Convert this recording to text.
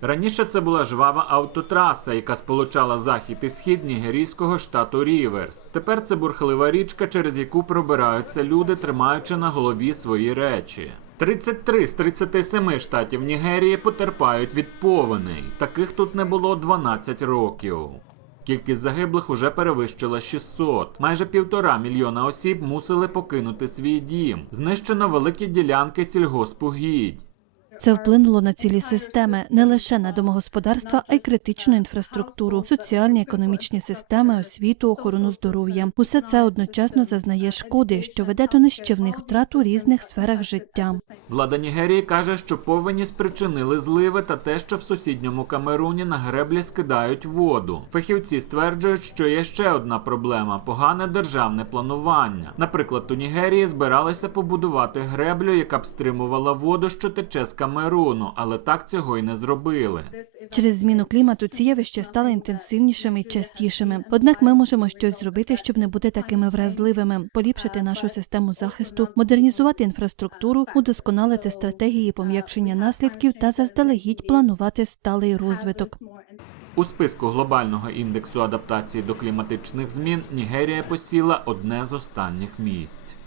Раніше це була жвава автотраса, яка сполучала захід і схід нігерійського штату Ріверс. Тепер це бурхлива річка, через яку пробираються люди, тримаючи на голові свої речі. 33 з 37 штатів Нігерії потерпають від повеней. Таких тут не було 12 років. Кількість загиблих уже перевищила 600. Майже півтора мільйона осіб мусили покинути свій дім. Знищено великі ділянки сільгоспугідь. Це вплинуло на цілі системи, не лише на домогосподарства, а й критичну інфраструктуру, соціальні економічні системи, освіту, охорону здоров'я. Усе це одночасно зазнає шкоди, що веде до нищівних втрат у різних сферах життя. Влада Нігерії каже, що повені спричинили зливи та те, що в сусідньому Камеруні на греблі скидають воду. Фахівці стверджують, що є ще одна проблема погане державне планування. Наприклад, у Нігерії збиралися побудувати греблю, яка б стримувала воду, що тече з Камеруну, але так цього й не зробили. Через зміну клімату ці явища стали інтенсивнішими і частішими. Однак ми можемо щось зробити, щоб не бути такими вразливими, поліпшити нашу систему захисту, модернізувати інфраструктуру, удосконалити стратегії пом'якшення наслідків та заздалегідь планувати сталий розвиток. У списку глобального індексу адаптації до кліматичних змін Нігерія посіла одне з останніх місць.